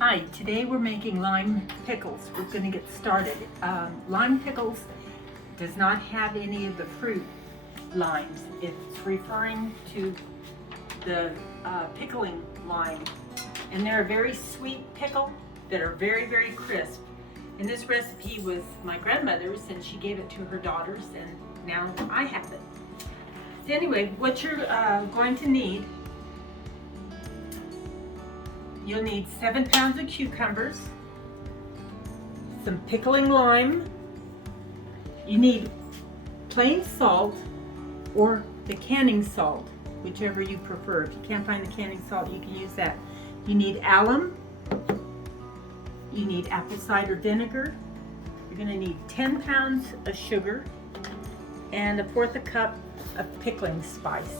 Hi, today we're making lime pickles. We're going to get started. Lime pickles does not have any of the fruit limes. It's referring to the pickling lime. And they're a very sweet pickle that are very, very crisp. And this recipe was my grandmother's and she gave it to her daughters and now I have it. So anyway, what you're going to need, you'll need 7 pounds of cucumbers, some pickling lime. You need plain salt or the canning salt, whichever you prefer. If you can't find the canning salt, you can use that. You need alum. You need apple cider vinegar. You're going to need 10 pounds of sugar and 1/4 cup of pickling spice.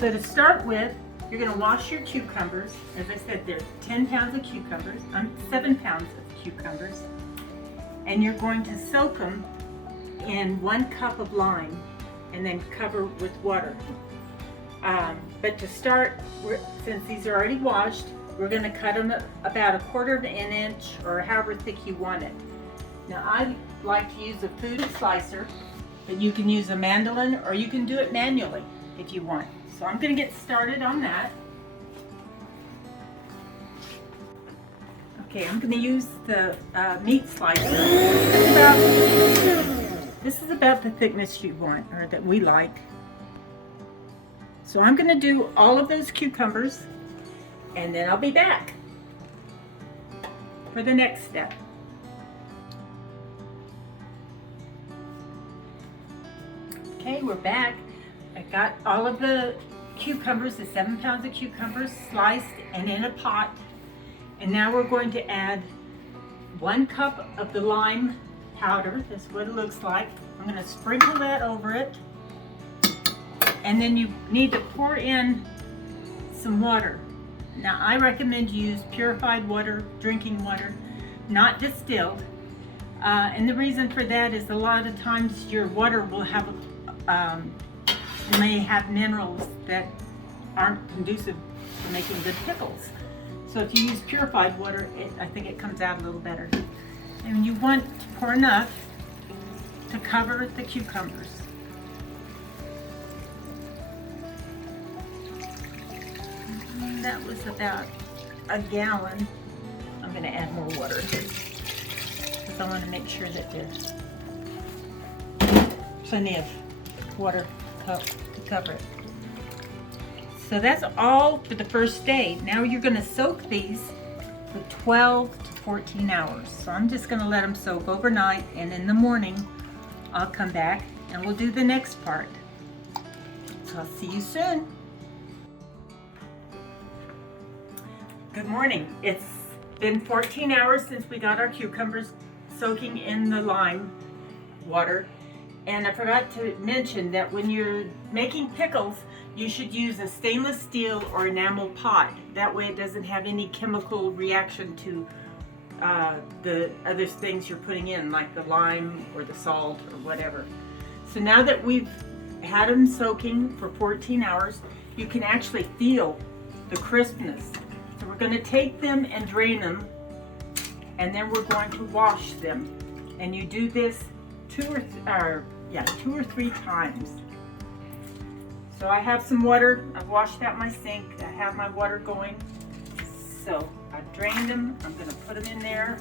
So to start with, you're going to wash your cucumbers. As I said, there's 10 pounds of cucumbers, 7 pounds of cucumbers, and you're going to soak them in 1 cup of lime and then cover with water. But to start, since these are already washed, we're going to cut them about 1/4 of an inch or however thick you want it. Now I like to use a food slicer, but you can use a mandolin or you can do it manually if you want. So I'm going to get started on that. Okay, I'm going to use the meat slicer. This is about the thickness you want, or that we like. So I'm going to do all of those cucumbers and then I'll be back for the next step. Okay, we're back. I got all of the cucumbers, the 7 pounds of cucumbers sliced and in a pot. And now we're going to add 1 cup of the lime powder. That's what it looks like. I'm going to sprinkle that over it. And then you need to pour in some water. Now I recommend you use purified water, drinking water, not distilled. And the reason for that is a lot of times your water will have may have minerals that aren't conducive to making good pickles. So if you use purified water, I think it comes out a little better. And you want to pour enough to cover the cucumbers. That was about a gallon. I'm going to add more water because I want to make sure that there's plenty of water to cover it. So that's all for the first day. Now you're going to soak these for 12 to 14 hours. So I'm just going to let them soak overnight, and in the morning I'll come back and we'll do the next part. So I'll see you soon. Good morning. It's been 14 hours since we got our cucumbers soaking in the lime water. And I forgot to mention that when you're making pickles, you should use a stainless steel or enamel pot. That way it doesn't have any chemical reaction to the other things you're putting in, like the lime or the salt or whatever. So now that we've had them soaking for 14 hours, you can actually feel the crispness. So we're going to take them and drain them, and then we're going to wash them. And you do this 2 or 3 times. So I have some water. I've washed out my sink. I have my water going. So I've drained them. I'm going to put them in there.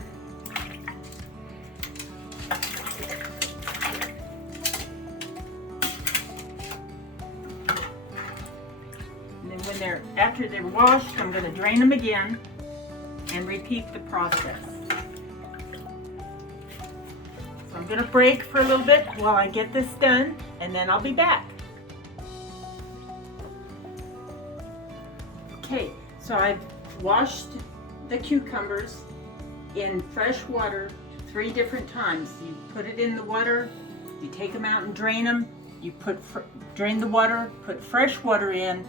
And then after they're washed, I'm going to drain them again and repeat the process. So I'm going to break for a little bit while I get this done, and then I'll be back. Okay, so I've washed the cucumbers in fresh water 3 different times. You put it in the water, you take them out and drain them, you drain the water, put fresh water in,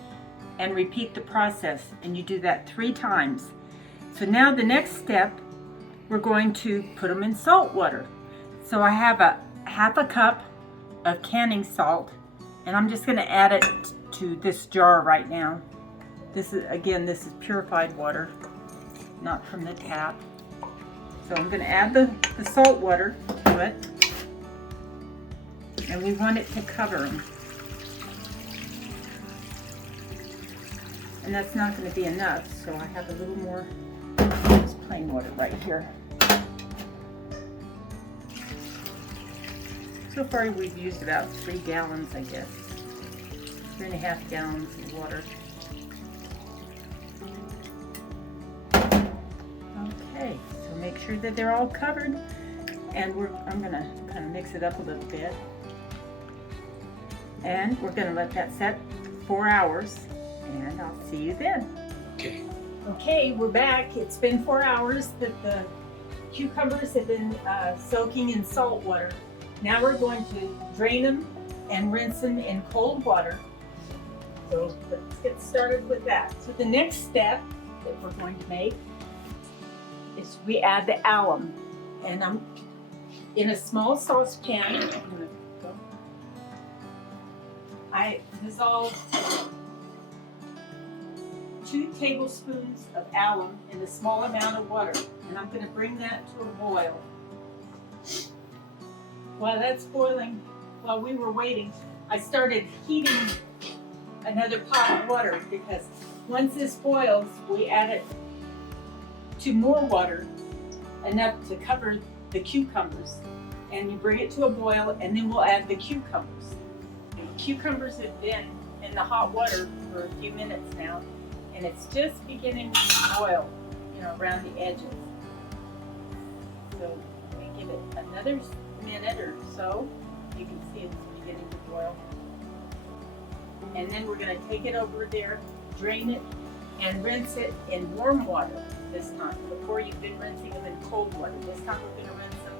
and repeat the process. And you do that 3 times. So now the next step, we're going to put them in salt water. So I have a 1/2 cup of canning salt, and I'm just going to add it to this jar right now. This is purified water, not from the tap. So I'm going to add the salt water to it, and we want it to cover them. And that's not going to be enough, so I have a little more just plain water right here. So far we've used about 3 gallons, I guess. 3.5 gallons of water. Okay, so make sure that they're all covered, and I'm going to kind of mix it up a little bit. And we're going to let that set 4 hours, and I'll see you then. Okay. Okay, we're back. It's been 4 hours that the cucumbers have been soaking in salt water. Now we're going to drain them and rinse them in cold water. So let's get started with that. So the next step that we're going to make is we add the alum. And I'm in a small saucepan. I dissolve 2 tablespoons of alum in a small amount of water, and I'm going to bring that to a boil. While that's boiling, while we were waiting, I started heating another pot of water, because once this boils, we add it to more water, enough to cover the cucumbers, and you bring it to a boil, and then we'll add the cucumbers. The cucumbers have been in the hot water for a few minutes now, and it's just beginning to boil, around the edges. So let me give it another minute or so. You can see it's beginning to boil. And then we're going to take it over there, drain it, and rinse it in warm water this time. Before you've been rinsing them in cold water. This time we're going to rinse them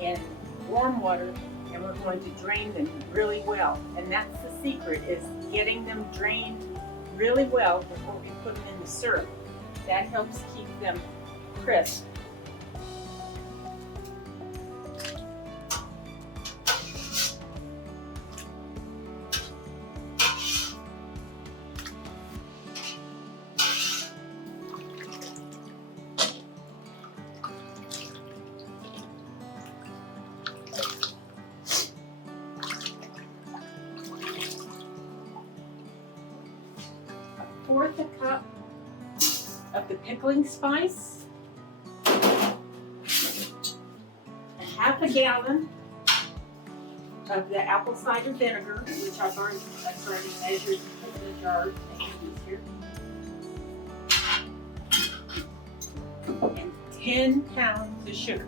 in warm water, and we're going to drain them really well. And that's the secret, is getting them drained really well before we put them in the syrup. That helps keep them crisp. Fourth a cup of the pickling spice, half a gallon of the apple cider vinegar, which I've already measured and put in the jar to make it easier, and 10 pounds of sugar.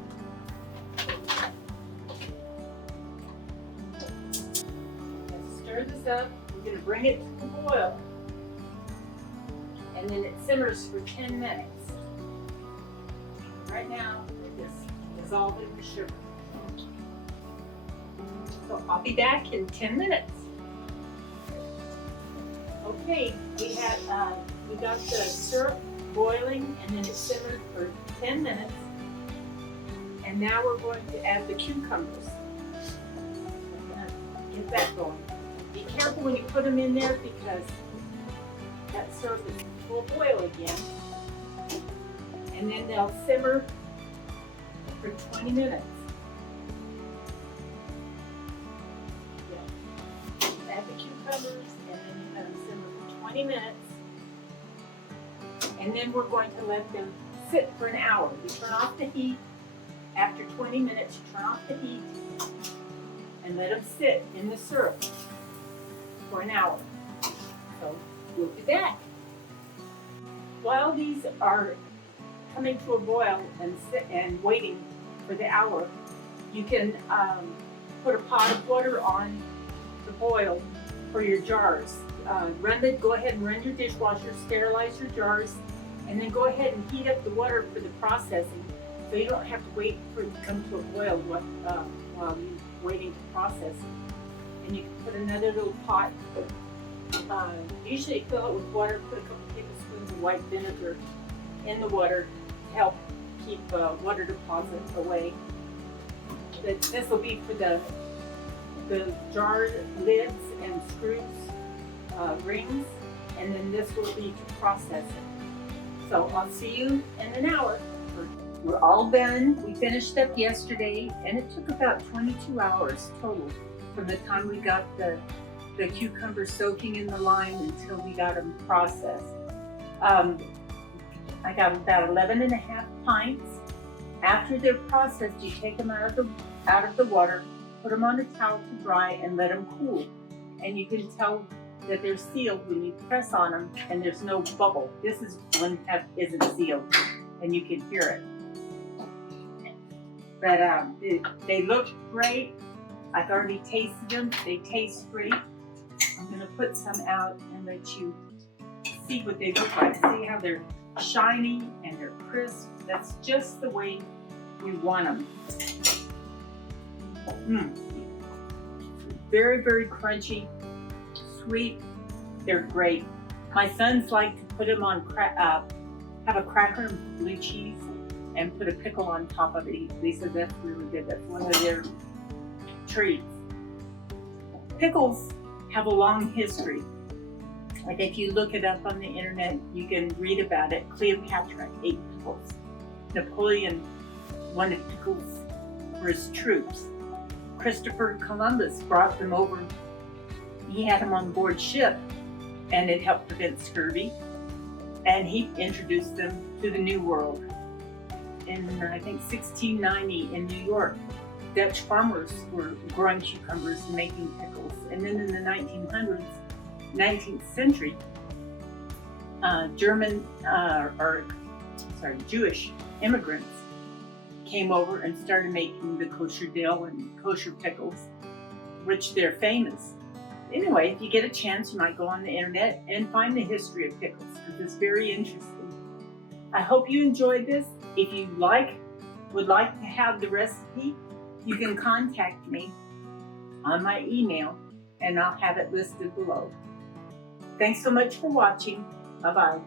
Let's stir this up. We're going to bring it to the boil. And then it simmers for 10 minutes. Right now, we're just dissolving the sugar. So I'll be back in 10 minutes. Okay, we got the syrup boiling, and then it simmered for 10 minutes. And now we're going to add the cucumbers. We're going to get that going. Be careful when you put them in there, because that syrup will boil again, and then they'll simmer for 20 minutes. Add the cucumbers, and then you let them simmer for 20 minutes, and then we're going to let them sit for an hour. You turn off the heat. After 20 minutes, you turn off the heat and let them sit in the syrup for an hour. So we'll be back. While these are coming to a boil and waiting for the hour, you can put a pot of water on the boil for your jars. Go ahead and run your dishwasher, sterilize your jars, and then go ahead and heat up the water for the processing, so you don't have to wait for it to come to a boil while you're waiting to process it. And you can put another little pot. Usually fill it with water, put a couple tablespoons of white vinegar in the water to help keep water deposits away. This will be for the jar lids and screws, rings, and then this will be to process it. So I'll see you in an hour. We're all done. We finished up yesterday, and it took about 22 hours total from the time we got the cucumbers soaking in the lime until we got them processed. I got about 11.5 pints. After they're processed, you take them out of the water, put them on a towel to dry, and let them cool. And you can tell that they're sealed when you press on them, and there's no bubble. This is one that isn't sealed, and you can hear it. But they look great. I've already tasted them. They taste great. I'm going to put some out and let you see what they look like. See how they're shiny and they're crisp. That's just the way we want them. Very, very crunchy, sweet. They're great. My sons like to put them on, have a cracker and blue cheese and put a pickle on top of it. They said that's really good. That's one of their treats. Pickles have a long history. Like if you look it up on the internet, you can read about it. Cleopatra ate pickles. Napoleon wanted pickles for his troops. Christopher Columbus brought them over. He had them on board ship, and it helped prevent scurvy. And he introduced them to the New World. In, I think, 1690 in New York, Dutch farmers were growing cucumbers and making pickles. And then in the 19th century, Jewish immigrants came over and started making the kosher dill and kosher pickles, which they're famous. Anyway, if you get a chance, you might go on the internet and find the history of pickles, because it's very interesting. I hope you enjoyed this. If you would like to have the recipe, you can contact me on my email, and I'll have it listed below. Thanks so much for watching. Bye-bye.